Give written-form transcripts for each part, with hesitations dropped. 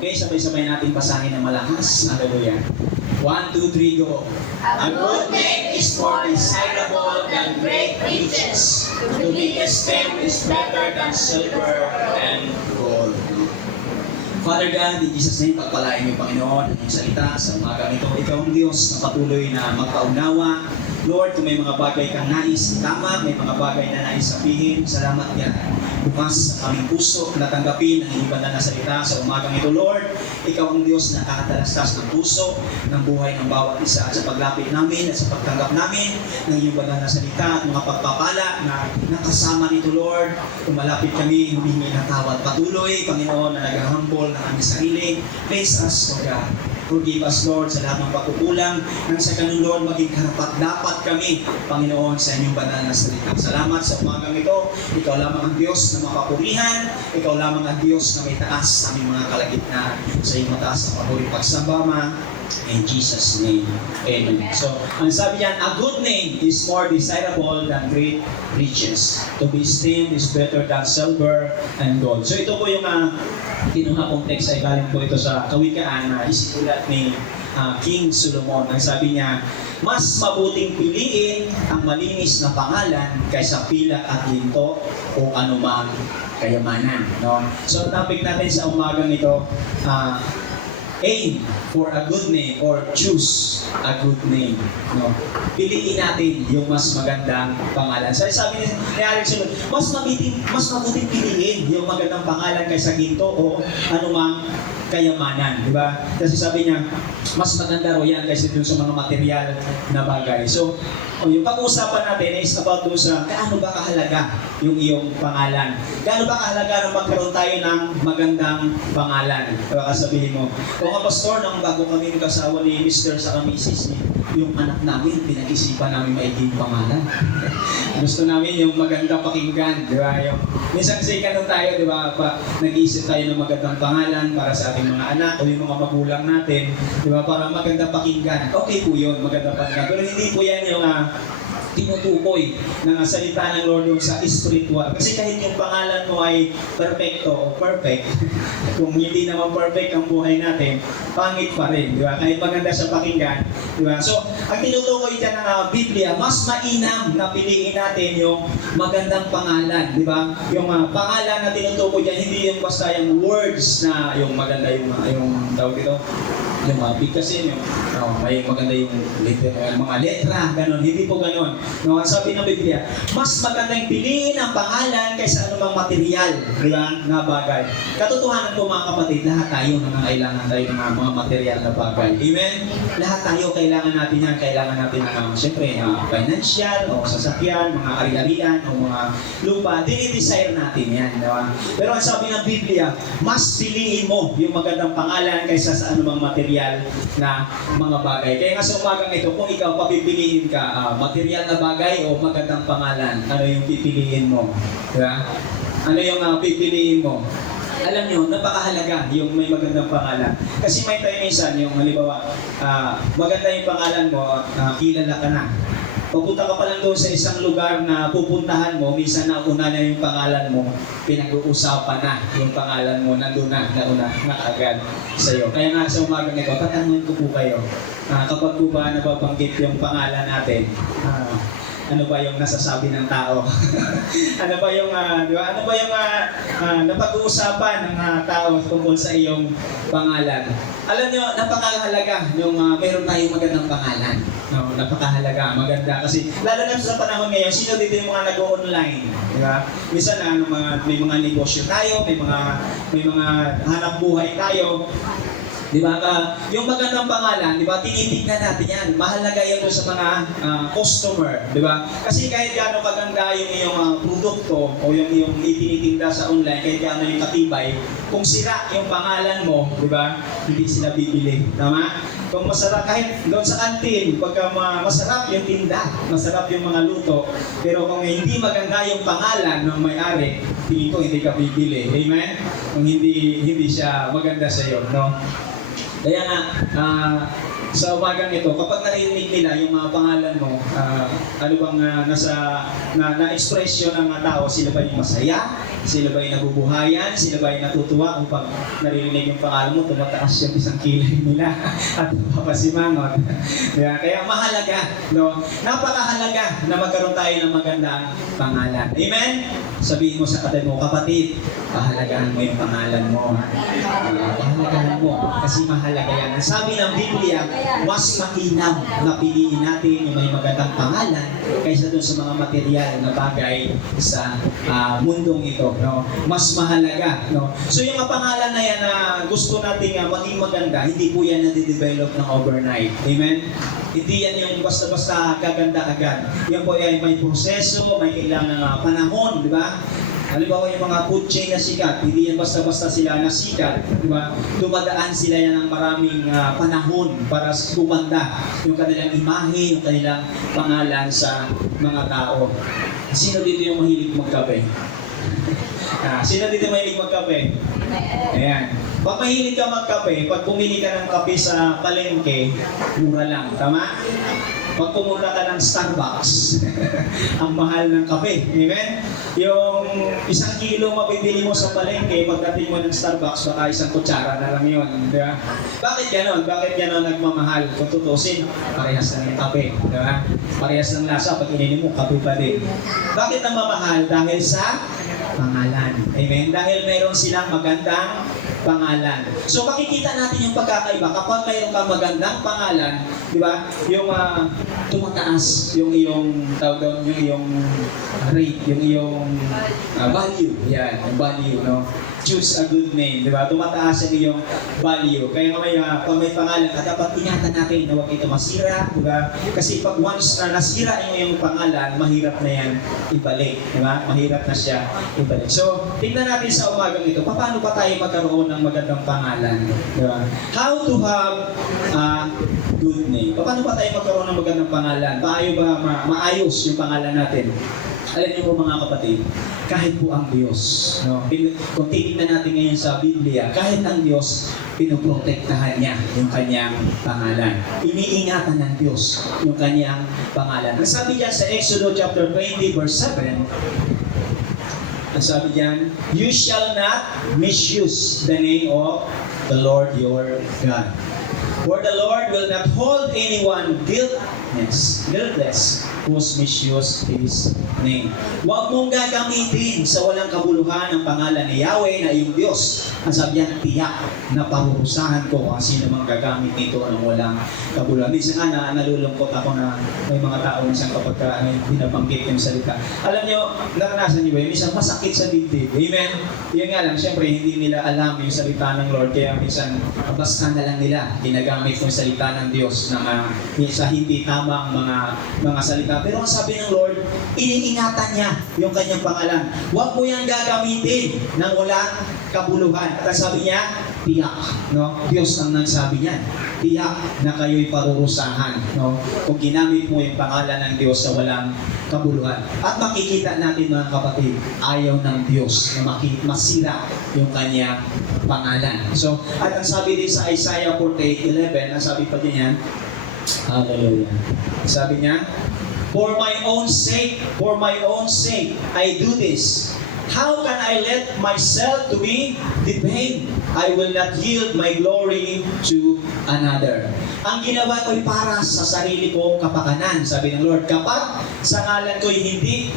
Okay, sabay-sabay natin basahin ng malakas. Hallelujah. 1, 2, 3, go. A good name is more desirable than great riches. To be esteemed is better than silver and gold. Father God, in Jesus' name, pagpalain niyo, Panginoon, ang iyong salita sa umagang ito. Ikaw ang Diyos na patuloy na magpaunawa. Lord, kung may mga bagay kang nais tama, may mga bagay na nais sabihin, salamat yan. Bukas sa aming puso na tanggapin ang iyong banal na salita sa umagang ito, Lord. Ikaw ang Diyos na kakatalastas ng puso, ng buhay ng bawat isa at sa paglapit namin at sa pagtanggap namin ng iyong banal na salita at mga pagpapala na nakasama nito, Lord. Kung malapit kami, humingi ng tawad patuloy, Panginoon, na nag-humble ng aming sarili. Praise us, Lord God. Forgive us, Lord, sa lahat ng pagkukulang. Nang sa ganun, Lord, maging karapat-dapat kami, Panginoon, sa inyong banal na salita. Salamat sa umagang ito. Ikaw lamang ang Diyos na mapapurihan. Ikaw lamang ang Diyos na may taas sa aming mga kalagitnaan. Sa iyong mataas na papuring pagsambama. In Jesus' name, amen. So, ang sabi niyan, a good name is more desirable than great riches. To be esteemed is better than silver and gold. So, ito po yung kinuha kong text ay galing po ito sa Kawikaan na isinulat ni King Solomon. Ang sabi niya, mas mabuting piliin ang malinis na pangalan kaysa pilak at ginto o anumang kayamanan. No? So, ang topic natin sa umagang ito, aim for a good name or choose a good name. No? Piliin natin yung mas magandang pangalan. So, sabi ni Alex, mas mabuting piliin yung magandang pangalan kaysa ginto o anumang kayamanan, di ba? Kasi sabi niya, mas maganda ro yan kaysa dun sa mga material na bagay. So, yung pag-uusapan natin is about dun sa gaano ba kahalaga yung iyong pangalan. Gaano ba kahalaga na magkaroon tayo ng magandang pangalan? Baka sabihin mo, o nga pastor, nang bago kami nagkasawa ni Mr. sa kamisis, yung anak namin, pinag-isipan namin maiging pangalan. Gusto namin yung magandang pakinggan, di ba? Yung, minsan kasi ganun tayo, di ba? Nag-iisip tayo ng magandang pangalan para sa ating mga anak o yung mga magulang natin, di ba? Para magandang pakinggan. Okay po yun, magandang pakinggan. Pero hindi po yan yung tinutukoy ng salita ng Lord yung sa spiritual. Kasi kahit yung pangalan mo ay perfecto o perfect, kung hindi naman perfect ang buhay natin, pangit pa rin, di ba? Kahit maganda sa pakinggan, di ba? So, ang tinutukoy dyan ng Biblia, mas mainam na piliin natin yung magandang pangalan, di ba? Yung pangalan na tinutukoy dyan, hindi yung basta yung words na yung maganda yung tawag dito, yung bigkasin, yung may maganda yung mga letra, ganon. Hindi po ganon. No, sabi ng Biblia, mas magandang piliin ang pangalan kaysa anumang material, di ba, na bagay. Katotohanan po mga kapatid, lahat tayo nangangailangan tayo ng mga material na bagay. Amen? Lahat tayo kailangan natin yan. Kailangan natin ng, siyempre, financial o sasakyan, mga ari-arian o mga lupa. Dinidesire natin yan, di ba? Pero ang sabi ng Biblia, mas piliin mo yung magandang pangalan kaysa sa anumang material na mga bagay. Kaya nga sa umagang ito, kung ikaw papipiliin ka, material na bagay o magandang pangalan, ano yung pipiliin mo? Diba? Ano yung pipiliin mo? Alam nyo, napakahalaga yung may magandang pangalan. Kasi may tayo minsan, yung halimbawa, maganda yung pangalan mo, kilala ka na. Pupunta ka pa lang doon sa isang lugar na pupuntahan mo, minsan nauna na yung pangalan mo, pinag-uusapan na yung pangalan mo, nandun na agad sa'yo. Kaya nga sa umagang ito, tatanungin ko po kayo, kapag po ba nababanggit yung pangalan natin, ano ba yung nasasabi ng tao? Ano ba yung di ba? Ano ba yung napag-uusapan ng tao tungkol sa iyong pangalan? Alam niyo, napakahalaga yung meron tayong magandang pangalan. No, napakahalaga, maganda kasi lalo na sa panahon ngayon, sino dito yung mga nag-online, di ba? Minsan may mga negosyo tayo, may mga hanap buhay tayo. Di ba? Yung magandang pangalan, di ba? Tinitignan natin yan. Mahalaga yan sa mga customer, di ba? Kasi kahit gaano maganda yung iyong produkto o yung iyong itinitinda sa online, kahit gaano yung katibay, kung sira yung pangalan mo, di ba? Hindi sila bibili. Tama? Kung masarap, kahit doon sa kantin, pagka masarap yung tinda, masarap yung mga luto, pero kung hindi maganda yung pangalan ng may-ari, tingin ko hindi ka bibili. Amen? Kung hindi siya maganda sa iyo, no? Kaya nga, sa umagang ito, kapag narinig nila yung mga pangalan mo, ano bang na-express yun ng tao, sila ba yung masaya? Sila ba'y nabubuhayan? Sila ba'y natutuwa kung pag naririnig yung pangalan mo, tumataas yung isang kilay nila at papasimangot. Diba? Kaya mahalaga, no? Napakahalaga na magkaroon tayo ng magandang pangalan. Amen? Sabihin mo sa kapatid mo, kapatid, pahalagahan mo yung pangalan mo. Ha? Pahalagahan mo kasi mahalaga yan. Ang sabi ng Biblia, mas mainam na piliin natin yung may magandang pangalan kaysa dun sa mga material na bagay sa mundong ito. No? Mas mahalaga. No? So yung pangalan na yan na gusto nating maging maganda, hindi po yan na-develop ng overnight. Amen? Hindi yan yung basta-basta gaganda agad. Yan po ay may proseso, may kailangan ng panahon, di ba? Halimbawa yung mga food chain na sikat, hindi yan basta-basta sila nasikat, di ba? Dumadaan sila yan ng maraming panahon para gumanda yung kanilang imahe, yung kanilang pangalan sa mga tao. Sino dito yung mahilig magkape? Sino dito mahilig magkape? Ayan. Pag mahilig ka magkape, pag bumili ka ng kape sa palengke, mura lang. Tama? Pag pumunta ka ng Starbucks, ang mahal ng kape. Amen? Yung 1 kilo mabibili mo sa palengke, pagdating mo ng Starbucks, baka 1 kutsara na lang yun. Di ba? Bakit ganon? Bakit ganon nagmamahal? Kung tutusin, parehas lang yung kape. Di ba? Parehas ng lasa, pag ininom mo, kape pa din. Bakit nagmamahal? Dahil sa pangalan. Amen? Dahil mayroon silang magandang pangalan. So makikita natin yung pagkakaiba kapag mayroon kang magandang pangalan, di ba? Yung tumataas yung iyong tawag doon, yung iyong rate, yung iyong value. Yan, yung value, no? Choose a good name, di ba? Tumataas yung iyong value. Kaya pag may pangalan ka, dapat ingatan natin na huwag ito masira, di ba? Kasi pag once na nasira yung iyong pangalan, mahirap na yan ibalik, di ba? Mahirap na siya ibalik. So, tingnan natin sa umagang ito, paano ba tayo magkaroon ng magandang pangalan? Di ba? How to have a good name. Paano ba tayo magkaroon ng magandang pangalan? Paano ba maayos yung pangalan natin? Alam niyo po mga kapatid, kahit po ang Diyos, no? Kung titignan natin ngayon sa Biblia, kahit ang Diyos, pinoprotektahan niya yung kanyang pangalan. Iniingatan ng Diyos yung kanyang pangalan. Ang sabi diyan sa Exodus chapter 20 verse 7, ang sabi diyan, you shall not misuse the name of the Lord your God. For the Lord will not hold anyone guiltless whose misuse His name. Huwag mong gagamitin sa walang kabuluhan ang pangalan ni Yahweh na iyong Diyos. Ang sabi niya, tiyak na parurusahan ko ang sino mang gagamit nito ng walang kabuluhan. Minsan nga nalulungkot ako na may mga tao minsan kapag binabanggit yung salita. Alam niyo, naranasan niyo ba? Minsan masakit sa dibdib. Amen? Yun nga lang, syempre hindi nila alam yung salita ng Lord. Kaya minsan, basta na lang nila ginagamit yung salita ng Diyos na sa hindi tamang mga salita. Pero ang sabi ng Lord, iniingatan niya yung kanyang pangalan. Huwag mo yang gagamitin ng walang kabuluhan. At ang sabi niya, tiyak. No? Diyos ang nagsabi niyan. Tiyak na kayo'y parurusahan. No? Kung ginamit mo yung pangalan ng Diyos sa walang kabuluhan. At makikita natin mga kapatid, ayaw ng Diyos na masira yung kanyang pangalan. So, at ang sabi din sa Isaiah 48:11, ang sabi pa din yan, hallelujah. Sabi niya, for my own sake, I do this. How can I let myself to be defamed? I will not yield my glory to another. Ang ginawa ko'y para sa sarili kong kapakanan, sabi ng Lord. Kapag sa ngalan ko'y hindi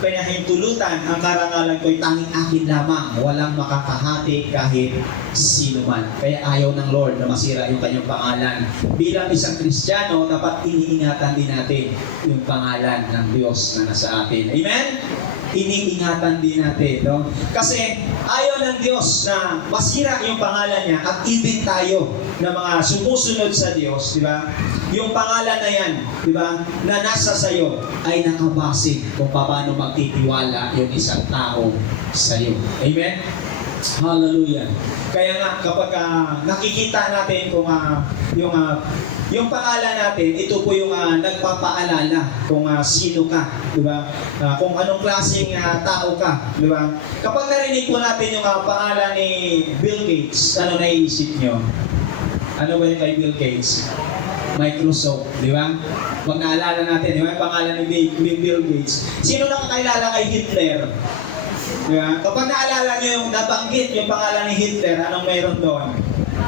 pinahintulutan, ang karangalan ko'y tanging akin lamang. Walang makakahati kahit sino man. Kaya ayaw ng Lord na masira yung kanyang pangalan. Bilang isang Kristiyano, dapat iniingatan din natin yung pangalan ng Diyos na nasa atin. Amen? Iniingatan din natin, no? Kasi ayaw ng Diyos na masira yung pangalan niya at even tayo na mga sumusunod sa Diyos, di ba? Yung pangalan na yan, di ba, na nasa sayo ay nakabase kung paano magtitiwala yung isang tao sayo. Amen? Hallelujah. Kaya nga kapag nakikita natin kung yung pangalan natin, ito po yung nagpapaalala kung sino ka, di ba? Kung anong klaseng tao ka, di ba? Kapag narinig po natin yung pangalan ni Bill Gates, ano naiisip nyo? Ano ba yung kay Bill Gates? Microsoft, di ba? Pag naalala natin, di ba? Yung pangalan ni Bill Gates. Sino nakakilala kay Hitler? Di ba? Kapag naalala nyo yung nabanggit yung pangalan ni Hitler, anong meron doon?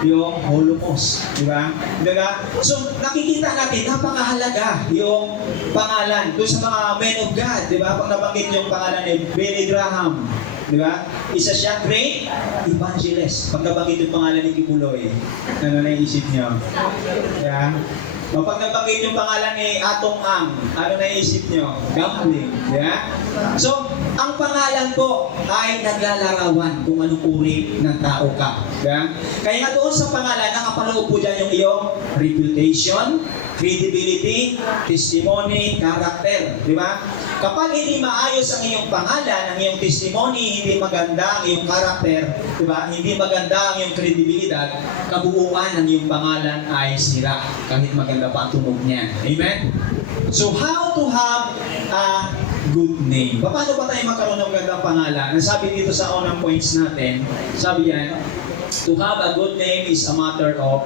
Yung Holocaust, di ba? Diba? So, nakikita natin, napakahalaga yung pangalan doon sa mga men of God, di ba? Pag nabanggit yung pangalan ni Billy Graham, di ba? Isa siyang great evangelist. Pag nabanggit yung pangalan ni Kibuloy, ano naisip niyo? Yeah. O pag nabanggit yung pangalan ni Atong Ang, ano naisip niyo? Gambling. Yeah? So, ang pangalan po ay naglalarawan kung anong uri ng tao ka. Yeah? Kaya nga doon sa pangalan, nakapaloob po dyan yung iyong reputation, credibility, testimony, character. Di ba? Kapag hindi maayos ang iyong pangalan, ang iyong testimony, hindi maganda ang iyong character, di ba? Hindi maganda ang iyong kredibilidad, kabuuan ng iyong pangalan ay sira. Kahit maganda pa ang tunog niya. Amen? So, how to have a good name? Paano ba tayo magkaroon ng magandang pangalan? Ang sabi dito sa unang points natin, sabi yan, to have a good name is a matter of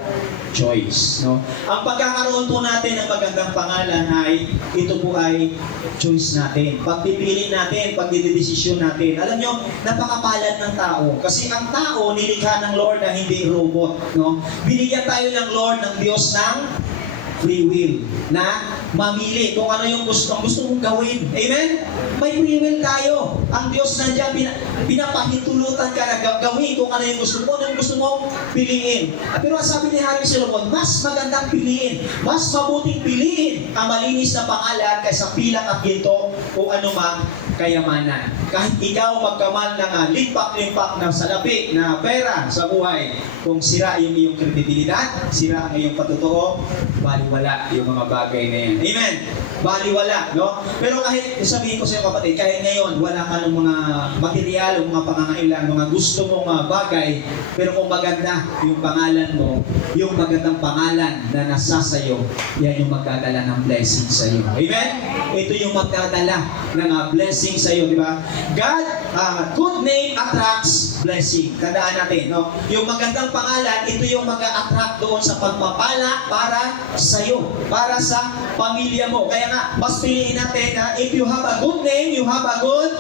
choice. No? Ang pagkakaroon po natin ng magandang pangalan ay, ito po ay choice natin. Pagpipili natin, pagdidesisyon natin. Alam nyo, napakapalad ng tao. Kasi ang tao, nilikha ng Lord na hindi robot. No? Binigyan tayo ng Lord, ng Diyos ng free will na mamili kung ano yung gusto mong gawin. Amen? May free will tayo. Ang Diyos nandiyan, pinapahintulutan ka na gawin kung ano yung gusto mo, ano yung gusto mong piliin. Pero ang sabi ni Haring Solomon, mas magandang piliin, mas mabuting piliin ang malinis na pangalan kaysa pilang at ginto o anumang kayamanan. Kahit ikaw magkamal ng limpak-limpak na salapi na pera sa buhay, kung sira yung iyong kredibilidad, sira ang iyong patutuo, baliwala yung mga bagay na yan. Amen? Baliwala, no? Pero kahit, sabihin ko sa iyo kapatid, kahit ngayon, wala ka ng mga material, mga pangangailangan, mga gusto mong bagay, pero kung maganda yung pangalan mo, yung magandang pangalan na nasa sayo, yan yung magdadala ng blessing sa iyo. Amen? Ito yung magdadala ng blessing sa iyo, di ba? God, good name attracts blessing. Tandaan natin, no? Yung magandang pangalan, ito yung mag-attract doon sa pagpapala para sa iyo, para sa pamilya mo. Kaya nga, mas piliin natin na if you have a good name, you have a good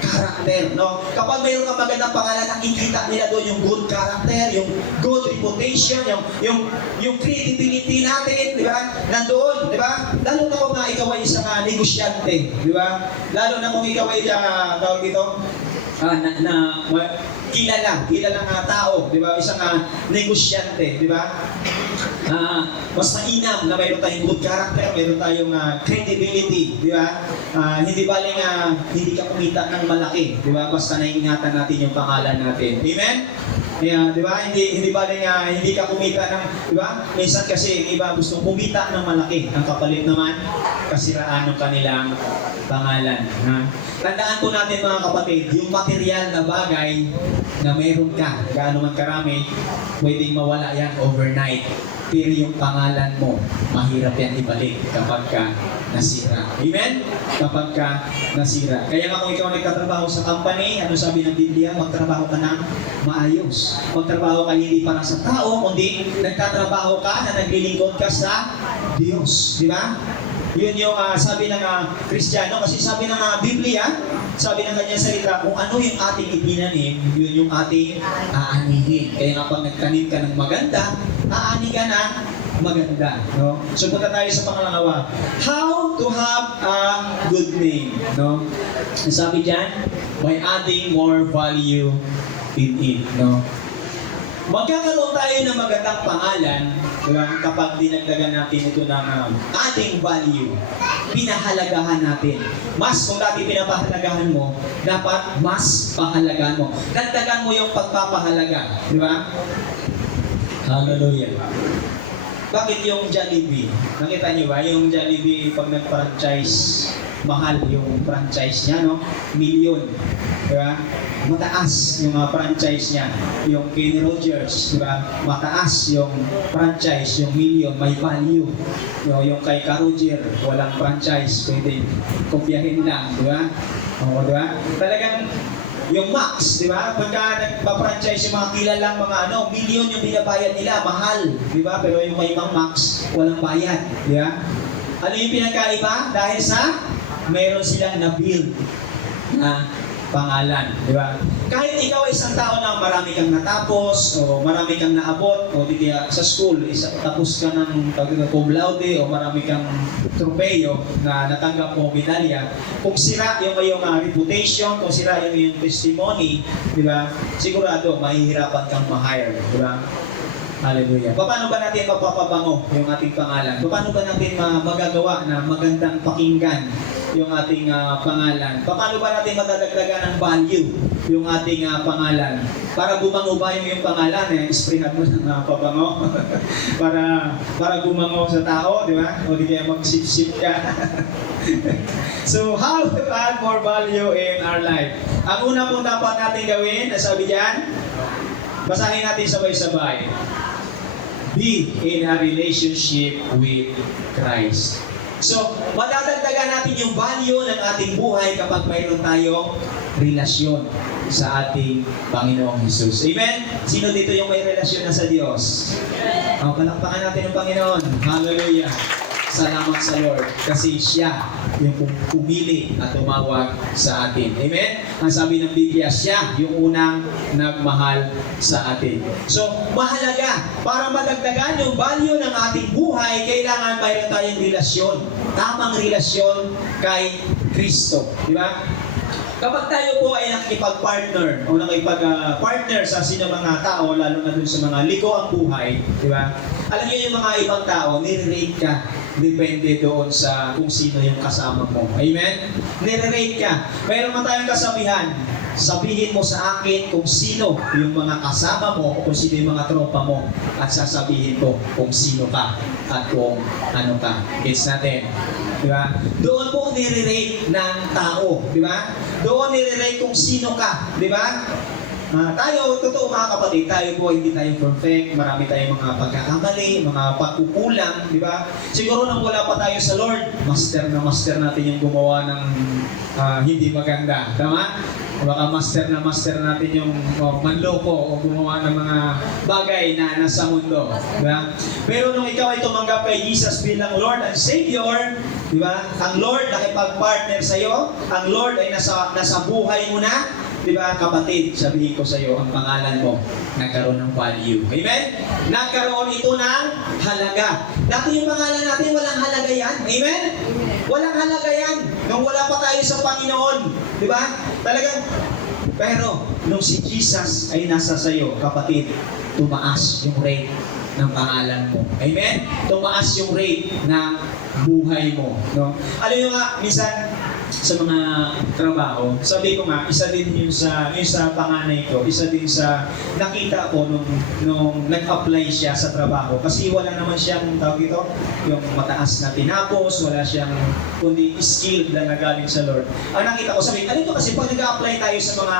character, no? Kapag mayroon kang magandang pangalan, nakikita nila doon yung good character, yung good reputation, yung credibility natin, di ba? Nandoon, di ba? Lalo na kung ikaw ay isang negosyante, di ba? Lalo na kung ikaw ay tawag dito, kilalang tao, di ba? Isang negosyante, di ba? Mas mainam na mayroon tayong good character, mayroon tayong credibility, di ba? Hindi baling hindi ka kumita ng malaki, di ba? Basta naingatan natin yung pangalan natin. Amen? Yeah, di ba? Hindi baling hindi ka kumita ng, di ba? Minsan kasi iba gustong kumita ng malaki. Ang kapalit naman, kasiraan ng kanilang pangalan. Tandaan po natin mga kapatid, yung material na bagay na meron ka, gaano man karami, pwedeng mawala yan overnight. Pero yung pangalan mo, mahirap yan ibalik kapag ka nasira. Amen? Kapag ka nasira. Kaya nga kung ikaw nagtatrabaho sa company, ano sabi ng Biblia? Magtrabaho ka ng maayos. Magtrabaho ka hindi para sa tao, kundi nagtatrabaho ka na naglilingkod ka sa Diyos. Di ba? Yun yung sabi ng Kristiyano, kasi sabi ng Biblia, sabi ng kanyang salita, kung ano yung ating itinanim, yun yung ating aanihin. Kaya nga pag nagtanim ka ng maganda, aani ka ng maganda. No? So punta tayo sa pangalawa. How to have a good name. No? Sabi dyan, by adding more value in it. No? Magkakaroon tayo ng magandang pangalan, diba? Kapag dinagdagan natin ito ng ating value, pinahalagahan natin. Mas kung dati pinapahalagahan mo, dapat mas pahalagahan mo. Dagdagan mo yung pagpapahalaga, di ba? Hallelujah. Bakit yung Jollibee? Nakita niyo ba? Yung Jollibee pag nag-franchise, mahal yung franchise niya, no? Million. Diba? Mataas yung franchise niya. Yung Kenny Rogers, diba? Mataas yung franchise, yung million, may value. Yung kay Ka Roger, walang franchise, pwede kopyahin lang, diba? O, diba? Talagang yung Max, di ba? Pagka nagpa-franchise yung mga kilalang mga million yung binabayad nila, mahal, di ba? Pero yung may Mang Max, walang bayad, di ba? Ano yung pinagkaiba? Dahil sa mayroon silang na-build na pangalan, di ba? Kahit ikaw ay isang tao na marami kang natapos, o marami kang naabot, o di kaya sa school, tapos ka ng cum laude, o marami kang tropeyo na natanggap mo medalya, kung sira yung iyong reputation, kung sira yung iyong testimony, di ba? Sigurado, mahihirapan kang ma-hire, di ba? Hallelujah. Paano ba natin mapapabango yung ating pangalan? Paano ba natin magagawa na magandang pakinggan yung ating pangalan? Paano ba natin madadagdagan ng value yung ating pangalan? Para bumango ba yung pangalan, isprihan mo ng pabango para bumango sa tao, di ba? O di kaya mag-sip-sip ka. So, how to add more value in our life? Ang una pong dapat natin gawin, nasabi diyan, basahin natin sabay-sabay. Be in a relationship with Christ. So, madadagdagan natin yung value ng ating buhay kapag mayroon tayong relasyon sa ating Panginoong Hesus. Amen? Sino dito yung may relasyon na sa Diyos? Palakpakan natin ang Panginoon. Hallelujah. Salamat sa Lord kasi siya yung pumili at tumawag sa atin. Amen? Ang sabi ng Biblia, siya yung unang nagmahal sa atin. So, mahalaga para madagdagan yung value ng ating buhay, kailangan mayroon tayong relasyon. Tamang relasyon kay Kristo. Di ba? Kapag tayo po ay nakikipag-partner o nakikipag-partner sa sino mga tao, lalo na dun sa mga liko ang buhay, di ba? Alam niyo yung mga ibang tao, nire-rate ka. Depende doon sa kung sino yung kasama mo. Amen? Nire-rate ka. Mayroon man tayong kasabihan, sabihin mo sa akin kung sino yung mga kasama mo o kung sino yung mga tropa mo at sasabihin ko kung sino ka at kung ano ka. Gets natin? Di ba? Doon po nire-rate ng tao. Di ba? Doon nire-rate kung sino ka. Di ba? Tayo, totoo mga kapatid, tayo po hindi tayo perfect, marami tayong mga pagkakamali, mga pagkukulang, di ba? Siguro nang wala pa tayo sa Lord, master natin yung gumawa ng hindi maganda. Tama? Baka master natin yung manloko o gumawa ng mga bagay na nasa mundo. Di ba? Pero nung ikaw ay tumanggap kay Jesus bilang Lord and Savior, di ba? Ang Lord nakipag-partner sa iyo, ang Lord ay nasa buhay mo na. Di ba, kapatid, sabihin ko sa iyo, ang pangalan mo nagkaroon ng value. Amen? Nagkaroon ito ng halaga. Dati yung pangalan natin, walang halaga yan. Amen? Walang halaga yan. Nung wala pa tayo sa Panginoon. Di ba? Talagang, pero, nung si Jesus ay nasa sa iyo, kapatid, tumaas yung rate ng pangalan mo. Amen? Tumaas yung rate ng buhay mo. No? Alam nyo nga, minsan, sa mga trabaho, sabi ko nga, isa din yung sa panganay ko, isa din sa nakita ko nung nag-apply siya sa trabaho. Kasi wala naman siyang, tawag ito, yung mataas na tinapos, wala siyang kundi skilled na nagaling sa Lord. Ang nakita ko, sabi, ano ito kasi pag nag-apply tayo sa mga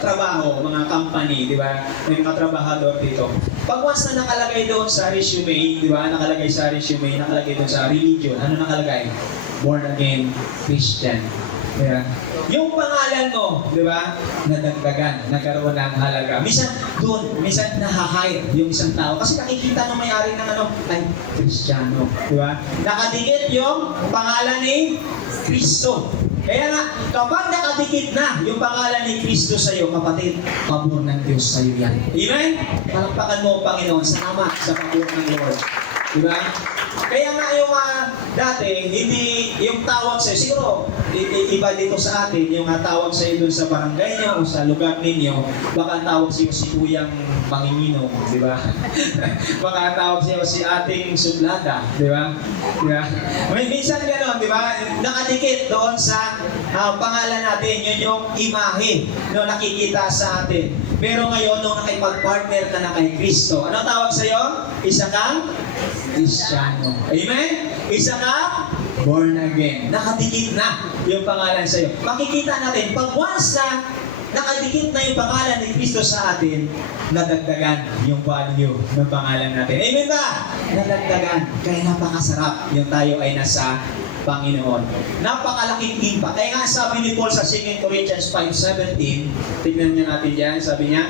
trabaho, mga company, di ba? May mga trabahador dito. Pag once na nakalagay doon sa resume, di ba? Nakalagay sa resume, nakalagay doon sa religion, ano nakalagay? Born again Christian. Yeah. Yung pangalan mo, di ba? Nadagdagan, nagkaroon ng halaga. Minsan naha-hire yung isang tao kasi nakikita ng may-ari ng ay, Kristiyano. Di ba? Nakadikit yung pangalan ni Kristo. Kaya nga, kapag nakadikit na yung pangalan ni Kristo sa iyo, kapatid, pabor ng Diyos sa iyo yan. Amen? Palakpakan mo, Panginoon, salamat sa pabor ng Lord. Diba? Kaya nga yung dati, hindi yung tawag sa'yo, siguro iba dito sa atin, yung tawag sa'yo dun sa barangay nyo o sa lugar ninyo, baka tawag sa'yo si Kuyang Manginginom, di ba? Baka tawag sa'yo si ating sublada, di ba? Diba? Minsan gano'n, di ba? Nakadikit doon sa pangalan natin, yun yung imahe no, nakikita sa atin. Pero ngayon, nung nakipag-partner ka na kay Kristo, ano tawag sa'yo? Isa kang Kristiyano. Amen? Isa kang born again. Nakadikit na yung pangalan sa iyo. Makikita natin, pag once na nakadikit na yung pangalan ni Kristo sa atin, nadagdagan yung value ng pangalan natin. Amen ba? Nadagdagan. Kaya napakasarap yung tayo ay nasa Panginoon. Napakalaking impact. Kaya nga sabi ni Paul sa 2 Corinthians 5:17, tignan niyo natin yan, sabi niya,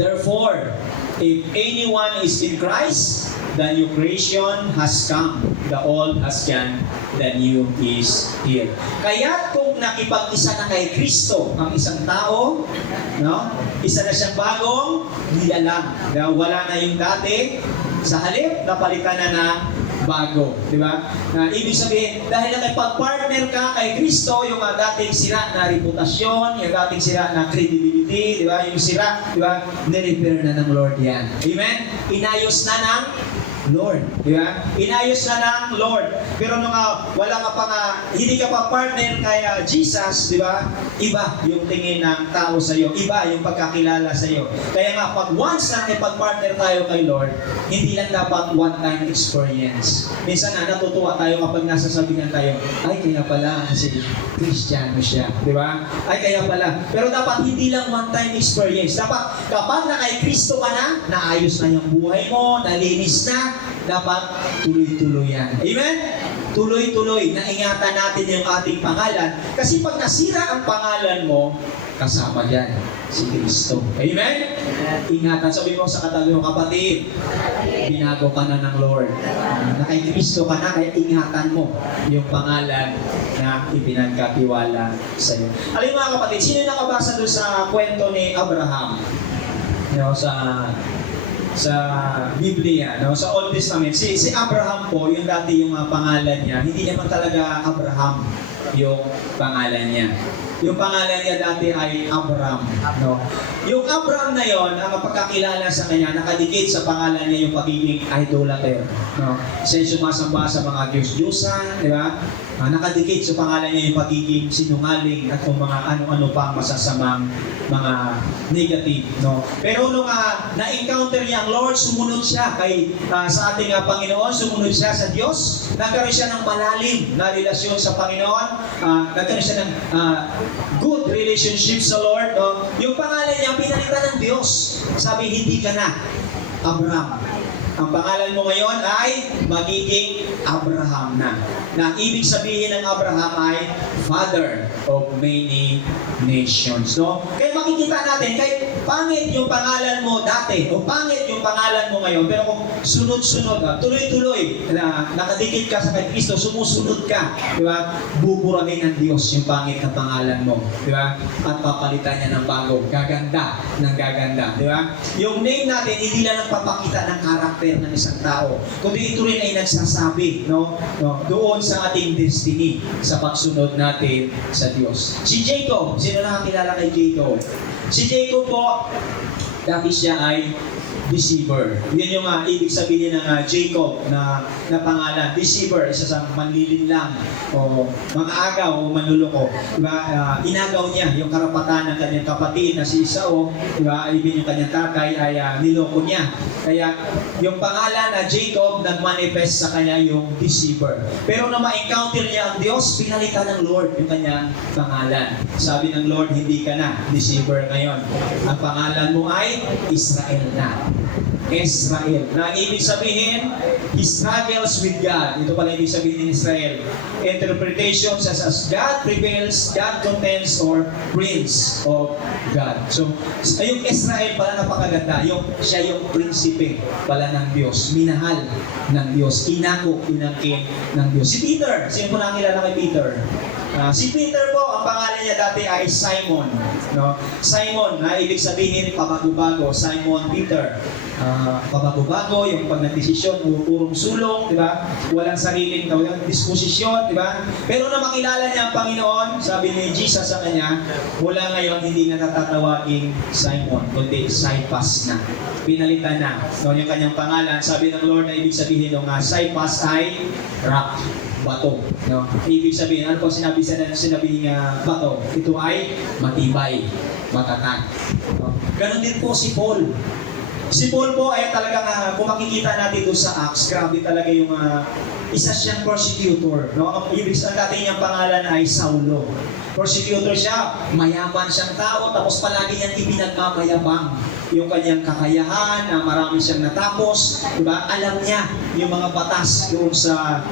therefore, if anyone is in Christ, the new creation has come. The old has gone, the new is here. Kaya kung nakipag-isa na kay Kristo ang isang tao, no? Isa na siyang bagong nilalang. Wala na yung dati, sa halip, napalitan na ng bago. Di ba? Ibig sabihin, dahil nakipag-partner ka kay Kristo, yung dating sira na reputasyon, yung dating sira na credibility, di ba? Yung sira, di ba? Nirepair na ng Lord yan. Amen? Inayos na ng Lord, di ba? Inayos na ng Lord. Pero nung wala ka pa hindi ka pa partner kay Jesus, di ba? Iba yung tingin ng tao sa iyo, iba yung pagkakilala sa iyo. Kaya nga pag once na partner tayo kay Lord, hindi lang dapat one-time experience. Minsan natutuwa tayo kapag nasasabihan tayo, ay kaya pala kasi Kristiyano siya, di ba? Ay kaya pala. Pero dapat hindi lang one-time experience. Dapat kapag na kay Kristo ka na, naayos na yung buhay mo, nalinis na, dapat tuloy-tuloy yan. Amen? Tuloy-tuloy na ingatan natin yung ating pangalan. Kasi pag nasira ang pangalan mo, kasama dyan si Kristo. Amen? Ingatan. Sabi mo sa katabi mo, kapatid, binago ka na ng Lord. Na kay Kristo ka na, kaya ingatan mo yung pangalan na ipinagkatiwala sa iyo. Alam mo mga kapatid, sino nakabasa doon sa kwento ni Abraham? Sa Biblia, no? Sa Old Testament, si Abraham po, yung dati yung pangalan niya, hindi naman talaga Abraham yung pangalan niya. Yung pangalan niya dati ay Abram, no? Yung Abram na yon, ang pagkakilala sa kanya, nakadikit sa pangalan niya yung pagiging idolater, no? Siya sumasamba sa mga Diyos-Diyosan, di ba? Nakadikit sa pangalan niya yung pagiging sinungaling at kung mga ano-ano pang masasamang mga negative, no? Pero nung na-encounter niya ang Lord, sumunod siya sa ating Panginoon, sumunod siya sa Diyos, nagkaroon siya ng malalim na relasyon sa Panginoon, nagkaroon siya ng good relationship sa Lord, no? Yung pangalan niya pinalitan ng Diyos. Sabi, hindi ka na Abram. Ang pangalan mo ngayon ay magiging Abraham na. Na ibig sabihin ng Abraham ay Father of many nations. No? Kaya makikita natin, kahit pangit yung pangalan mo dati, o pangit yung pangalan mo ngayon, pero kung sunod-sunod, tuloy-tuloy, na nakadikit ka sa kay Kristo, sumusunod ka, di ba? Buburahin ng Diyos yung pangit na pangalan mo, di ba? At papalitan niya ng bago, gaganda ng gaganda, di ba? Yung name natin, hindi lang nagpapakita ng karakter ng isang tao, kundi ito rin ay nagsasabi, no? Doon sa ating destiny, sa pagsunod natin sa Diyos. Si Jacob, sino nakakilala kay Jacob? Si Jacob po, dati siya ay deceiver. Yan yung ibig sabihin ng Jacob na pangalan. Deceiver, isa sa manlilinlang o mga-agaw o manluloko. Diba? Inagaw niya yung karapatan ng kanyang kapatid na si Esau. Diba? Ibig yung kanyang tatay ay niloko niya. Kaya yung pangalan na Jacob nag-manifest sa kanya yung deceiver. Pero na ma-encounter niya ang Diyos, pinalitan ng Lord yung kanyang pangalan. Sabi ng Lord, hindi ka na deceiver ngayon. Ang pangalan mo ay Israel na. Israel. Na ibig sabihin, he struggles with God. Ito pala ibig sabihin ng Israel. Interpretation says as God prevails, God contends, or Prince of God. So, yung Israel pala napakaganda. Siya yung prinsipe pala ng Diyos. Minahal ng Diyos. Inako, inangkin ng Diyos. Si Peter. Sino po nakilala kay Peter? Si Peter po, ang pangalan niya dati ay Simon. No? Simon, na ibig sabihin, pabago-bago. Simon Peter. Pabago-bago, yung pag nagdesisyon, urong sulong, di ba? Walang sariling, walang disposisyon, di ba? Pero na makilala niya ang Panginoon, sabi ni Jesus sa kanya, mula ngayon hindi na natatawaging Simon, kundi Cephas na. Pinalitan na. No, yung kanyang pangalan, sabi ng Lord na ibig sabihin ng Cephas ay rock, bato. No? Ibig sabihin, ano po sinabi niya bato? Ito ay matibay, matatag. No? Ganon din po si Paul. Si Paul po ay talagang kung makikita natin doon sa Acts, grabe talaga yung isa siyang persecutor. No? Ang ibig sabihin natin niyang pangalan ay Saulo. Persecutor siya, mayaman siyang tao, tapos palagi niyang ipinagmamayabang yung kanyang kakayahan, marami siyang natapos, diba? Alam niya yung mga batas doon sa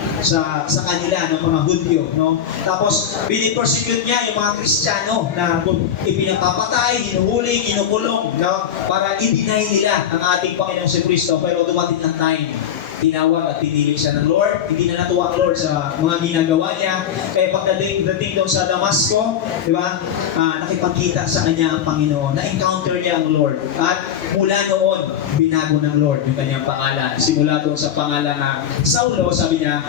kanila ng mga Hudyo, no? Tapos pinipersecute niya yung mga Kristiyano na ipinapapatay, hinuhuli, kinukulong, no? Para i-deny nila ang ating Panginoong si Kristo. Pero dumating ang time tinawag at pinili siya ng Lord. Hindi na natuwa ang Lord sa mga ginagawa niya. Kaya pagdating doon sa Damasco, di ba, nakipagkita sa kanya ang Panginoon. Na-encounter niya ang Lord. At mula noon, binago ng Lord yung kanyang pangalan. Simula doon sa pangalan na Saulo, sabi niya,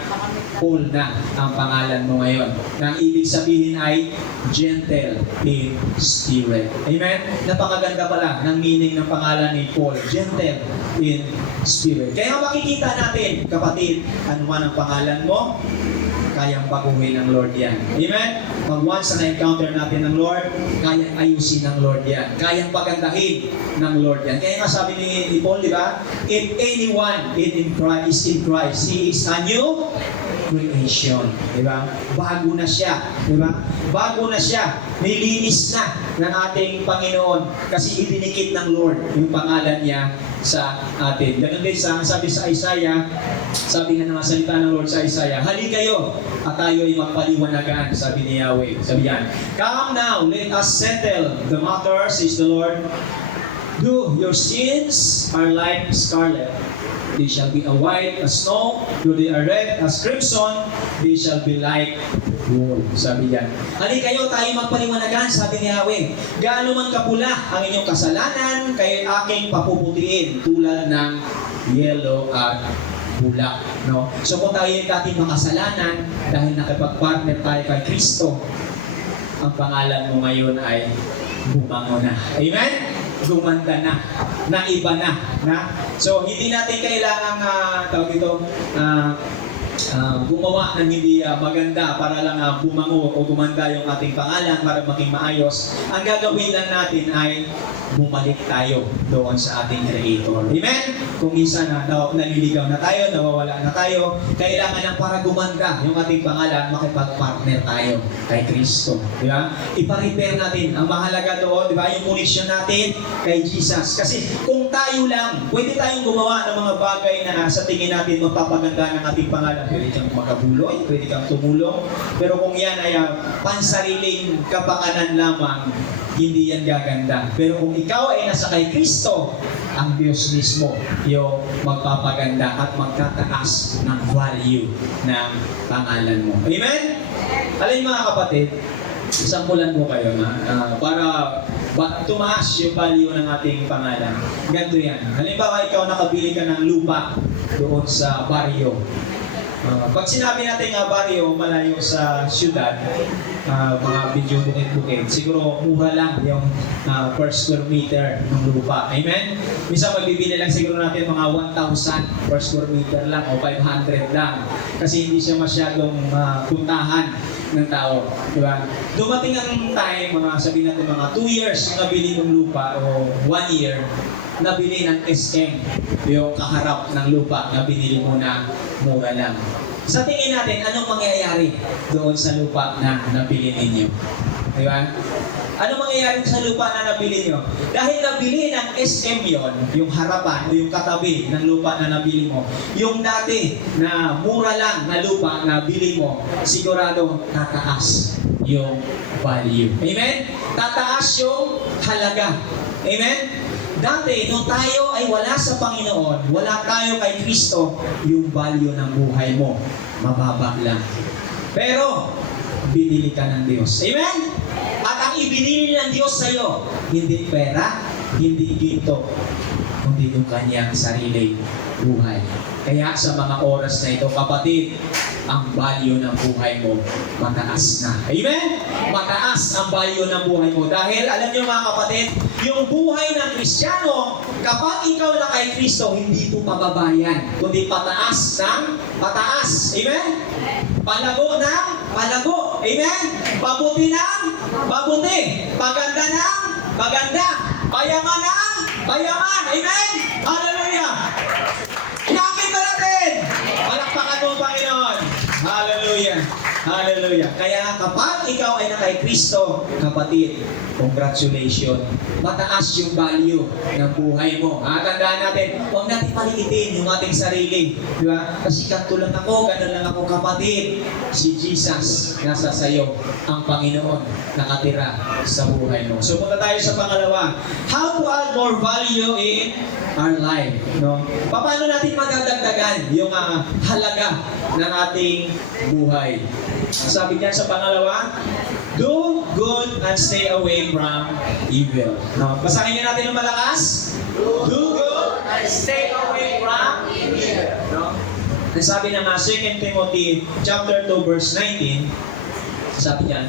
Paul na ang pangalan mo ngayon. Na ang ibig sabihin ay gentle in spirit. Amen? Napakaganda pala ng meaning ng pangalan ni Paul. Gentle in spirit. Kaya makikita natin, kapatid, ano man ang pangalan mo, kayang baguhin ng Lord yan. Amen? Pag once na na-encounter natin ng Lord, kayang ayusin ng Lord yan. Kayang pagandahin ng Lord yan. Kaya nga sabi ni Paul, di ba? If anyone is in Christ, he is a new creation. Di ba? Bago na siya. Di ba? Bago na siya. Nilinis na ng ating Panginoon kasi idinikit ng Lord yung pangalan niya sa atin. Ganun din sabi sa Isaiah, sabi nga ng salita ng Lord sa Isaiah, hali kayo at tayo ay magpaliwanagan, sabi ni Yahweh. Sabi yan, come now, let us settle the matter, says the Lord. Do your sins are like scarlet. They shall be a white as snow. Do they are red as crimson. They shall be like wool. Sabi yan. Hali kayo, tayo magpaliwanagan, sabi ni Yahweh. Gaano man kapula ang inyong kasalanan, kayo aking papuputiin tulad ng yellow at bulak. No? So kung tayo ay dating makasalanan, dahil nakipag-partner tayo kay Kristo, ang pangalan mo ngayon ay bumango na. Amen? Gumanda na iba na. So, hindi natin kailangang tawag ito, gumawa ng hindi maganda para lang bumango o gumanda yung ating pangalan para maging maayos. Ang gagawin lang natin ay bumalik tayo doon sa ating Creator. Amen? Kung minsan naliligaw na tayo, nawawala na tayo, kailangan lang para gumanda yung ating pangalan, makipag-partner tayo kay Kristo. Di ba? Ipa-repair natin. Ang mahalaga doon, di ba? Yung connection natin kay Jesus. Kasi kung tayo lang, pwede tayong gumawa ng mga bagay na sa tingin natin magpapaganda ng ating pangalan. Pwede kang magabuloy, pwede kang tumulong. Pero kung yan ay pansariling kapakanan lamang, hindi yan gaganda. Pero kung ikaw ay nasa kay Kristo, ang Diyos mismo yung magpapaganda at magtataas ng value ng pangalan mo. Amen? Alam mga kapatid, sampulan ko kayo para tumaas yung value ng ating pangalan. Ganito yan. Halimbawa, ikaw nakabili ka ng lupa doon sa baryo. Pag sinabi natin baryo, malayo sa syudad, mga video bukid-bukid, siguro mura lang yung per square meter ng lupa. Amen? Minsan magbibili lang siguro natin mga 1,000 per square meter lang o 500 lang. Kasi hindi siya masyadong puntahan ng tao. Diba? Dumating ang time, sabihin natin mga 2 years yung nabili ng lupa o 1 year, nabili ng SM, yung kaharap ng lupa na binili mo na mura lang. Sa tingin natin, anong mangyayari doon sa lupa na nabili ninyo? Di ba? Anong mangyayari sa lupa na nabili nyo? Dahil nabili ng SM yon, yung harapan o yung katabi ng lupa na nabili mo, yung dati na mura lang na lupa na bili mo, sigurado tataas yung value. Amen? Tataas yung halaga. Amen? Dati, nung tayo ay wala sa Panginoon, wala tayo kay Kristo, yung value ng buhay mo, mababa lang. Pero, binili ka ng Diyos. Amen? At ang ibinili ng Diyos sa'yo, hindi pera, hindi ginto, kundi yung kanyang sarili buhay. Kaya sa mga oras na ito, kapatid, ang value ng buhay mo mataas na. Amen? Mataas ang value ng buhay mo. Dahil, alam niyo mga kapatid, yung buhay ng Kristiyano, kapag ikaw na kay Kristo, hindi po pababayan, kundi pataas ng pataas. Amen? Palago ng palago. Amen? Pabuti ng pabuti. Paganda ng paganda. Payaman ng payaman. Amen? Hallelujah! Nakita natin! Palakpakan mo, Panginoon! Hallelujah! Hallelujah! Kaya kapag ikaw ay na kay Kristo, kapatid, congratulations. Mataas yung value ng buhay mo. Tandaan natin, huwag natin maliitin yung ating sarili. Di ba? Kasi katulad ako, ganun lang ako kapatid. Si Jesus, nasa sayo. Ang Panginoon, nakatira sa buhay mo. So, punta tayo sa pangalawa. How to add more value in our life. No? Paano natin madadagdagan yung halaga ng ating buhay? Sabi niyan sa pangalawa, do good and stay away from evil. No? Basahin niyo natin ng malakas. Do good and stay away from evil. No? Ang sabi ng 2 Timothy chapter 2 verse 19, sabi niyan,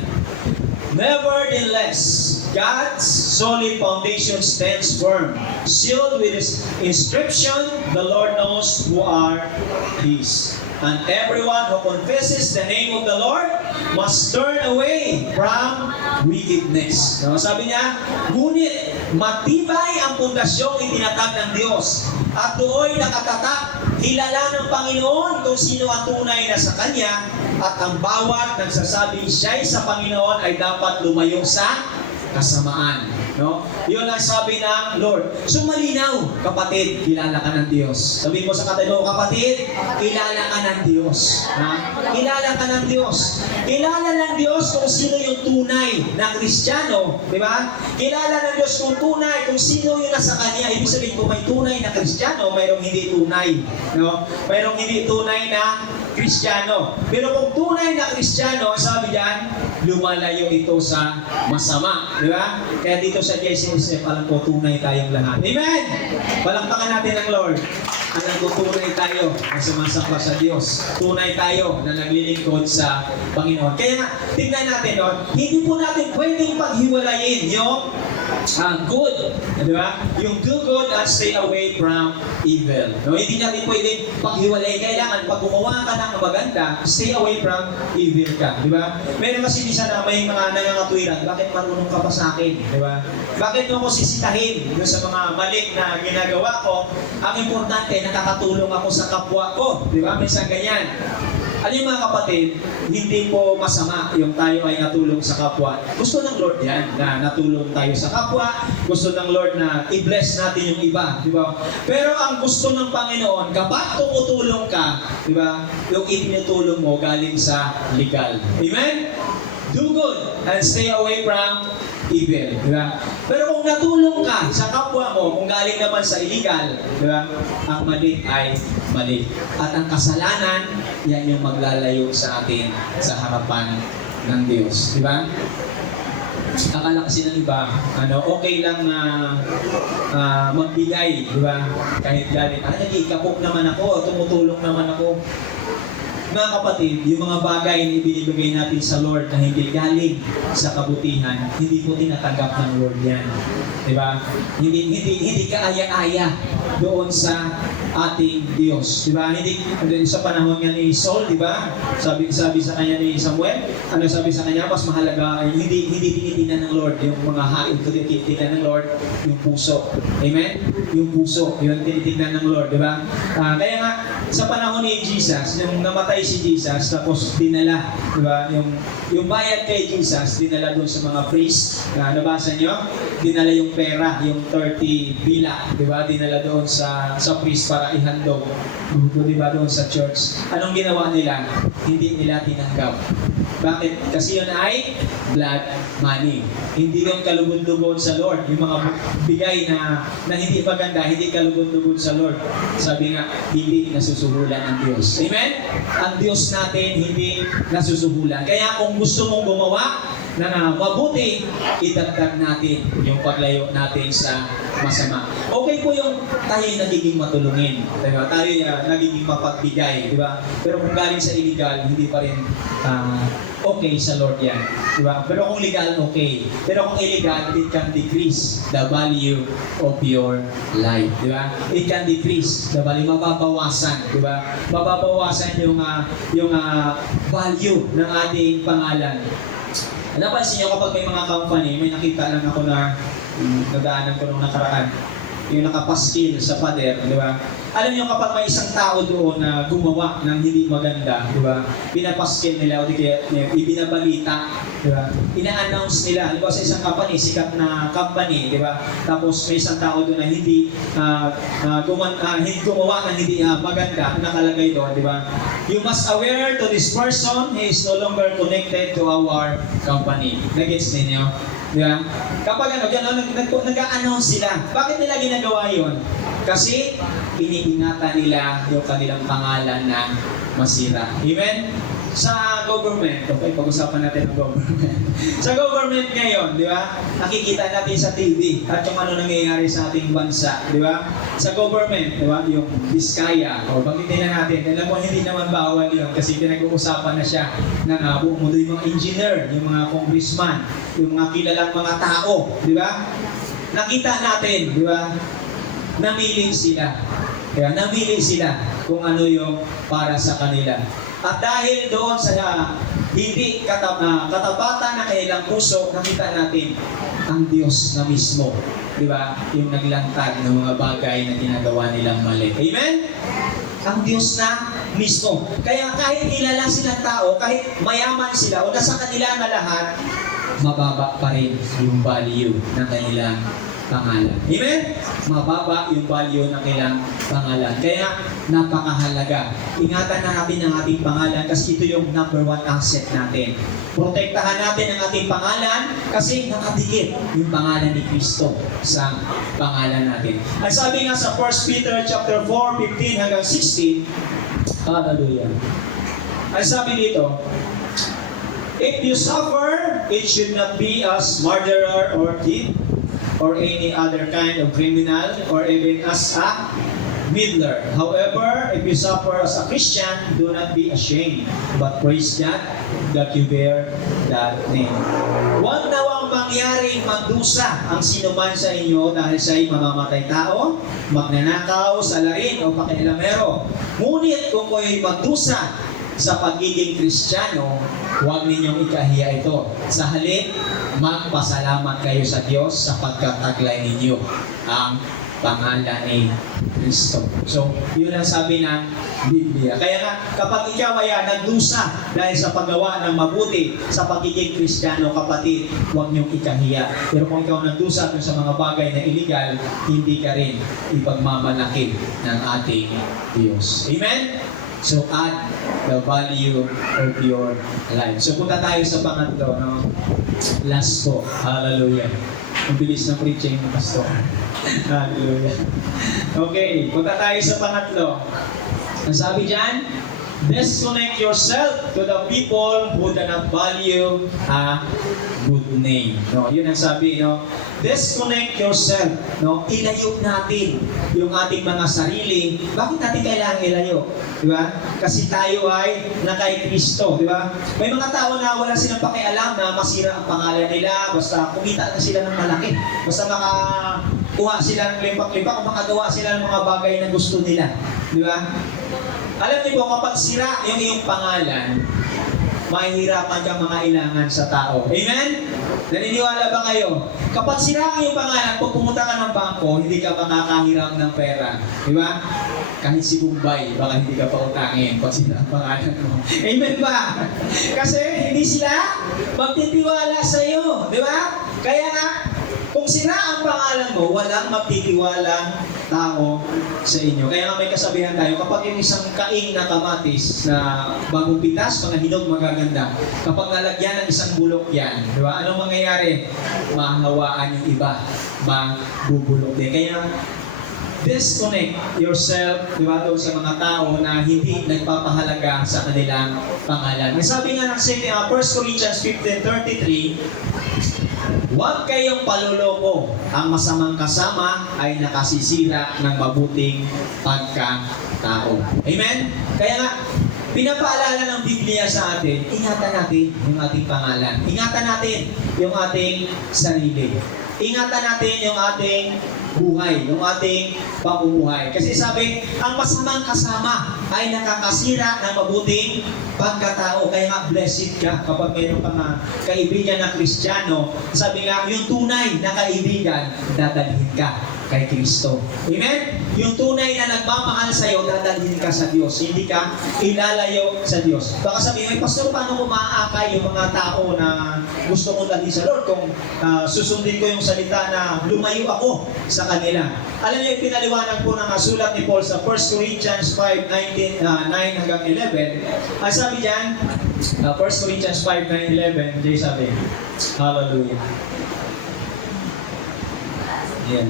nevertheless, God's solid foundation stands firm, sealed with His inscription, the Lord knows who are His. And everyone who confesses the name of the Lord must turn away from wickedness. No, sabi niya, ngunit matibay ang pundasyong itinatag ng Diyos at doon nakatatak, kilala ng Panginoon kung sino ang tunay na sa Kanya at ang bawat nagsasabing siya'y sa Panginoon ay dapat lumayo sa kasamaan. No? Yun ang sabi ng Lord. So malinaw, kapatid, kilala ka ng Diyos. Sabihin mo sa katabi mo, kapatid, kilala ka ng Diyos. Ha? Kilala ka ng Diyos. Kilala ng Diyos kung sino yung tunay na Kristiyano. Di ba? Kilala ng Diyos kung tunay, kung sino yung nasa Kanya. Ibig sabihin, kung may tunay na Kristiyano, mayroong hindi tunay. No? Mayroong hindi tunay na Kristiyano. Pero kung tunay na Kristiyano, sabi diyan, lumalayo ito sa masama. Di ba? Kaya dito sa JCSF, alam ko, tunay tayong lahat. Amen! Palakpakan natin ang Lord. Alam ko, tunay tayo na sumasamba sa Diyos. Tunay tayo na naglilingkod sa Panginoon. Kaya nga, tingnan natin, no? Hindi po natin pwedeng paghiwalayin yung good. Di ba? Yung do good and stay away from evil. No? Hindi natin pwedeng paghiwalay. Kailangan, pag gumawa ka ng maganda, stay away from evil ka. Di ba? Meron kasi minsan na may mga nangangatwiran, bakit marunong ka pa sa akin? Di ba? Bakit mo ko sisitahin doon sa mga mali na ginagawa ko? Ang importante, nakakatulong ako sa kapwa ko. Di ba? Minsan ganyan. Ano yung mga kapatid, hindi po masama yung tayo ay natulong sa kapwa. Gusto ng Lord yan, na natulong tayo sa kapwa. Gusto ng Lord na i-bless natin yung iba. Di ba? Pero ang gusto ng Panginoon, kapag tumutulong ka, di ba, yung itinutulong mo galing sa legal. Amen? Do good and stay away from evil. Di ba? Pero kung natulong ka sa kapwa mo, kung galing naman sa illegal, di ba? Ang mali ay mali. At ang kasalanan, yan yung maglalayo sa atin sa harapan ng Diyos. Di ba? Akala kasi ng iba, okay lang na magbigay, di ba? Kahit galing, ikapok naman ako, tumutulong naman ako. Mga kapatid, yung mga bagay na ibinibigay natin sa Lord na hindi galing sa kabutihan, hindi po tinatanggap ng Lord yan. Diba? Hindi kaaya-aya doon sa ating Diyos. Diba? Hindi sa panahon nga ni Saul, diba? Sabi sa kanya ni Samuel, ano sabi sa kanya, mas mahalaga, hindi tinitingnan ng Lord yung mga hain, kundi tinitingnan ng Lord yung puso. Amen? Yung puso, yung tinitingnan ng Lord, diba? Kaya nga, sa panahon ni Jesus, yung namatay si Jesus, tapos dinala, di ba? Yung bayad kay Jesus, dinala doon sa mga priest. Nabasa nyo? Dinala yung pera, yung 30 bila, di ba? Dinala doon sa priest para ihandog, di ba? Doon sa church. Anong ginawa nila? Hindi nila tinanggap. Bakit? Kasi yun ay blood money. Hindi yung kalugod-lugod sa Lord. Yung mga bigay na hindi maganda, hindi kalugod-lugod sa Lord. Sabi nga, hindi nasusuhulan ang Diyos. Amen? Ang Diyos natin hindi nasusuhulan. Kaya kung gusto mong gumawa na mabuti, idagdag natin yung paglayo natin sa masama. Okay po yung tayo nagiging matulungin. Diba? Tayo nagiging mapagbigay. Diba? Pero kung galing sa illegal, hindi pa rin okay sa Lord yan. Diba? Pero kung legal, okay. Pero kung illegal, it can decrease the value of your life. Diba? It can decrease the value. Mababawasan. Diba? Mababawasan yung value ng ating pangalan. Napansin nyo kapag may mga company, may nakita lang ako na nadaanan ko nung nakaraan. yung nakapaskil sa pader, di ba? Alam niyo kapag may isang tao doon na gumawa ng hindi maganda, di ba? Pinapaskil nila o di kaya ibinabalita, di ba? Ina-announce nila, di ba sa isang company, sikat na company, di ba? Tapos may isang tao doon na hindi gumawa ng hindi maganda, nakalagay doon, di ba? You must aware to this person, he is no longer connected to our company. Nag-gets ninyo? Yeah. Kapag nag-a-announce sila, bakit nila ginagawa yun? Kasi iniingatan nila yung kanilang pangalan na masira. Amen? Sa government, okay, pag-usapan natin ang government. Sa government ngayon, di ba? Nakikita natin sa TV at yung ano nangyayari sa ating bansa, di ba? Sa government, di ba? Yung Biskaya, o banggitin na natin. Alam mo, hindi naman bawal yun kasi pinag-uusapan na siya ng buong mundo, yung mga engineer, yung mga congressman, yung mga kilalang mga tao, di ba? Nakita natin, di ba? Namili sila. Kaya namili sila kung ano yung para sa kanila. At dahil doon sa hindi katapatan ng kanilang puso, nakita natin ang Diyos na mismo. Di ba? Yung naglantad ng mga bagay na ginagawa nilang mali. Amen? Ang Diyos na mismo. Kaya kahit kilala silang tao, kahit mayaman sila o nasa kanila na lahat, mababa pa rin yung value ng kanilang pangalan. Amen? Mababa yung value ng kanilang pangalan. Kaya napakahalaga. Ingatan na natin ang ating pangalan kasi ito yung number 1 asset natin. Protektahan natin ang ating pangalan kasi nakadikit yung pangalan ni Kristo sa pangalan natin. Ang sabi nga sa 1 Peter chapter 4, 15 hanggang 16, hallelujah. Ang sabi dito, if you suffer, it should not be as murderer or thief, or any other kind of criminal, or even as a meddler. However, if you suffer as a Christian, do not be ashamed, but praise God that you bear that name. Huwag nawang mangyaring magdusa ang sinuman sa inyo dahil siya'y mamamatay tao, magnanakaw, salarin o pakialamero. Ngunit kung kayo'y magdusa sa pagiging Kristiyano, huwag ninyong ikahiya ito. Sa halip, magpasalamat kayo sa Diyos sa pagkataglay ninyo ang pangalan ni Kristo. So, yun ang sabi ng Biblia. Kaya nga, kapag ikaw ay nagdusa dahil sa paggawa ng mabuti sa pagiging Kristiyano, kapatid, huwag niyong ikahiya. Pero kung ikaw nagdusa sa mga bagay na illegal, hindi ka rin ipagmamalaki ng ating Diyos. Amen? So, add the value of your life. So, punta tayo sa pangatlo, no? Last po. Hallelujah. Ang bilis ng preaching ng pastor. Hallelujah. Okay, punta tayo sa pangatlo. Ang sabi dyan, disconnect yourself to the people who do not value a good name. No, yun ang sabi, no? Disconnect yourself, no? Ilayo natin yung ating mga sarili. Bakit natin kailangan ilayo? Di ba? Kasi tayo ay na kay Kristo, di ba? May mga tao na wala silang pakialam na masira ang pangalan nila, basta kumita na sila ng malaki. Basta makakuha sila ng limpak-limpak o makagawa sila ng mga bagay na gusto nila. Di ba? Alam niyo po, kapag sira yung iyong pangalan, mahihirapan kang mga ilangan sa tao. Amen? Naniniwala ba kayo? Kapag sira ang iyong pangalan, kung pumunta ka ng bangko, hindi ka makakahiram ng pera. Di ba? Kahit si Bombay, baka hindi ka pa utangin pag sira ang pangalan mo. Amen ba? Kasi hindi sila magtitiwala sa iyo. Di ba? Kaya nga, kung sira ang pangalan mo, walang magtitiwalang tao sa inyo. Kaya nga may kasabihan tayo, kapag yung isang kaing na kamatis na bagong pitas, mga hinog magaganda, kapag nalagyan ng isang bulok yan, di ba? Anong mangyayari? Mahawaan yung iba, mabubulok din. Kaya disconnect yourself, di ba, doon sa mga tao na hindi nagpapahalaga sa kanilang pangalan. May sabi nga ng 1 Corinthians 15:33, huwag kayong paluloko. Ang masamang kasama ay nakasisira ng mabuting pagkatao. Amen? Kaya nga, pinapaalala ng Biblia sa atin, ingatan natin yung ating pangalan. Ingatan natin yung ating sarili. Ingatan natin yung ating buhay, yung ating pamumuhay. Kasi sabi, ang masamang kasama ay nakakasira ng mabuting pagkatao. Kaya nga, blessed ka kapag mayroon ka nga kaibigan na Kristiyano. Sabi nga, yung tunay na kaibigan, dadalhin ka kay Kristo. Amen? Yung tunay na nagmamahal sa'yo, dadalhin ka sa Diyos. Hindi ka ilalayo sa Diyos. Baka sabihin, Pastor, paano ko maaakay yung mga tao na gusto kong dalhin sa Lord kung susundin ko yung salita na lumayo ako sa kanila? Alam niyo, pinaliwanag po ng sulat ni Paul sa 1 Corinthians 5:9 hanggang 11. Ang sabi diyan, 1 Corinthians 5:9-11, Jay sabi, hallelujah. Yan.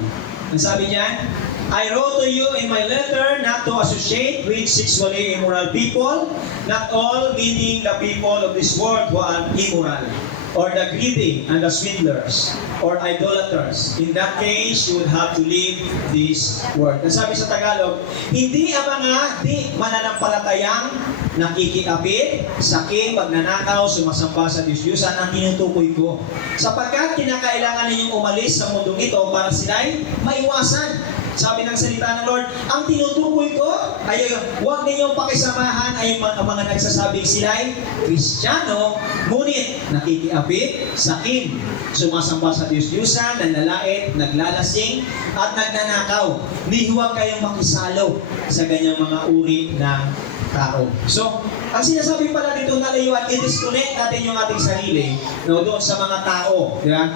Ang sabi niyan, I wrote to you in my letter not to associate with sexually immoral people, not all meaning the people of this world who are immoral, or the greedy and the swindlers, or idolaters. In that case, you would have to leave this world. Ang sabi sa Tagalog, hindi ang mga di mananampalatayang nakikiapid, sakit, pagnanakaw, sumasamba sa Diyos-Diyusan ang tinutukoy ko. Sapagkat kinakailangan ninyong umalis sa mundong ito para sila'y maiwasan. Sabi ng salita ng Lord, ang tinutukoy ko ay huwag ninyong pakisamahan ay mga nagsasabing sila'y Kristiyano, ngunit nakikiapid, sakim, sumasamba sa Diyos-Diyusan, nanlalait, naglalasing, at nagnanakaw. Ni huwag kayong makisalo sa ganyang mga uri ng tao. So, ang sinasabi pala dito na layuan, i-disconnect natin yung ating sarili doon sa mga tao. Di ba?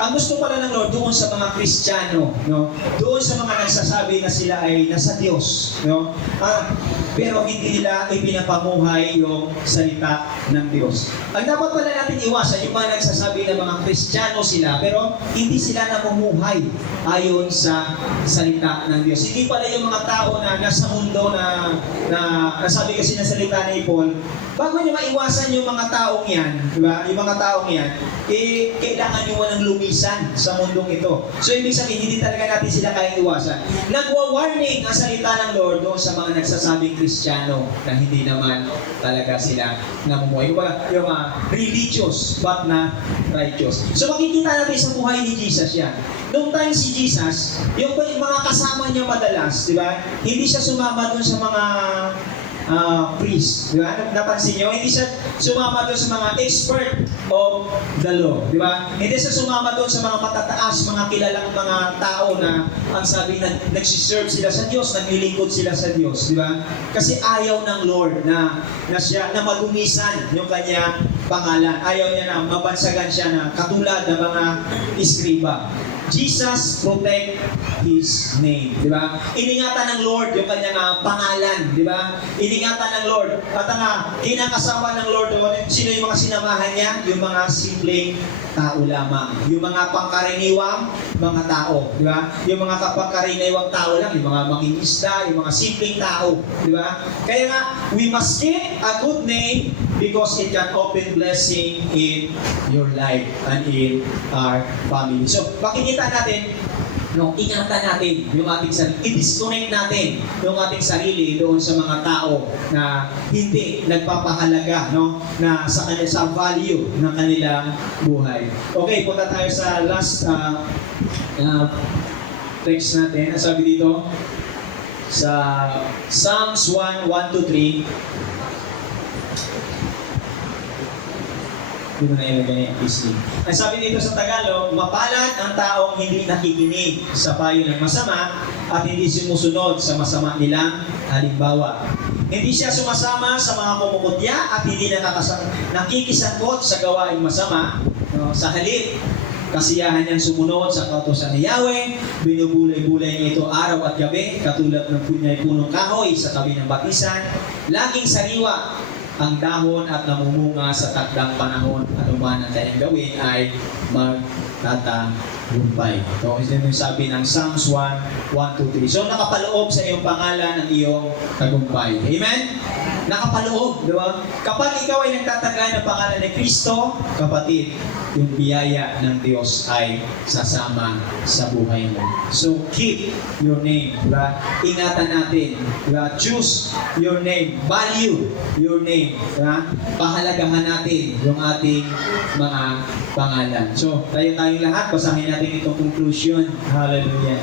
Ang gusto pala ng Lord doon sa mga Kristiyano, no? Doon sa mga nagsasabi na sila ay nasa Diyos, no? Pero hindi nila ipinapamuhay yung salita ng Diyos. Ang dapat pala natin iwasan, yung mga nagsasabi na mga Kristiyano sila, pero hindi sila namumuhay ayon sa salita ng Diyos. Hindi pala yung mga tao na nasa mundo na nasabi kasi ng salita ni Paul, bago nyo maiwasan yung mga taong yan, di ba? Yung mga taong yan, kailangan nyo walang lumisan sa mundong ito. So, ibig sabihin, hindi talaga natin sila kayang iwasan. Nagwa-warning ang salita ng Lord doon sa mga nagsasabing Kristiyano na hindi naman talaga sila namumuhay. Yung religious but not righteous. So, makikita natin sa buhay ni Jesus yan. Noong time si Jesus, yung mga kasama niya madalas, di ba? Hindi siya sumama doon sa mga priest. Di ba? Napansin niyo? Hindi siya sumama doon sa mga expert of the law. Di ba? Hindi siya sumama doon sa mga matataas, mga kilalang mga tao na ang sabi na nagsiserve sila sa Diyos, naglilingkod sila sa Diyos. Di ba? Kasi ayaw ng Lord na malumisan yung kanya pangalan. Ayaw niya na mabansagan siya na katulad ng mga iskriba. Jesus protect His name, di ba? Iningatan ng Lord yung kanyang pangalan, di ba? Iningatan ng Lord. At kinakasama ng Lord, sino yung mga sinamahan niya? Yung mga simpleng tao lamang. Yung mga pangkaraniwang mga tao, di ba? Yung mga pangkaraniwang tao lang, yung mga mangingisda, yung mga simpleng tao, di ba? Kaya nga, we must keep a good name because it can open blessing in your life and in our family. So, makikita natin, no, ingatan natin yung ating sarili, i-disconnect natin yung ating sarili doon sa mga tao na hindi nagpapahalaga, no, na sa value ng kanilang buhay. Okay, punta tayo sa last text natin. Ang sabi dito sa Psalms 1:1-3. Hindi mo na ilagay ang PC. Ang sabi dito sa Tagalog, mapalad ang taong hindi nakikinig sa payo ng masama at hindi sumusunod sa masama nilang halimbawa. Hindi siya sumasama sa mga kumukutya at hindi nakikisangkot sa gawaing masama. No? Sa halip, kasiyahan niyang sumunod sa kautusan ni Yahweh, binubulay-bulay niya ito araw at gabi, katulad ng punong kahoy sa tabi ng batisan, laging sariwa ang dahon at namumunga sa takdang panahon, anuman ang kanyang gawin ay magtatagumpay. So, ito yung sabi ng Psalms 1:1-3. So, nakapaloob sa iyong pangalan ang iyong tagumpay. Amen? Nakapaloob, di ba? Kapag ikaw ay nagtatagay ng pangalan ni Kristo, kapatid, yung biyaya ng Diyos ay sasama sa buhay mo. So, keep your name, diba? Ingatan natin, diba? Choose your name, value your name, diba? Pahalagahan natin yung ating mga pangalan. So, tayong lahat, basahin natin itong conclusion. Hallelujah.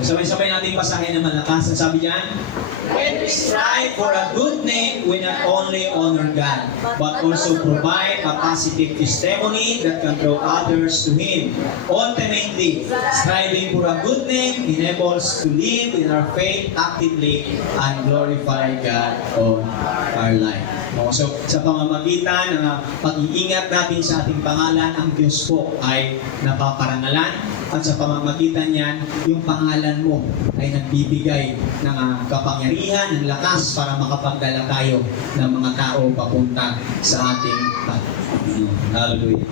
Sabay-sabay natin basahin na malakas. Ang sabi diyan, when we strive for a good name, we not only honor God, but also provide a positive testimony that can draw others to Him. Ultimately, striving for a good name enables to live in our faith actively and glorify God on our life. So, sa pamamagitan ng pag-iingat natin sa ating pangalan, ang Diyos po ay napaparangalan. At sa pamamagitan niyan, yung pangalan mo ay nagbibigay ng kapangyarihan, ng lakas para makapagdala tayo ng mga tao papunta sa ating Panginoon. Hallelujah.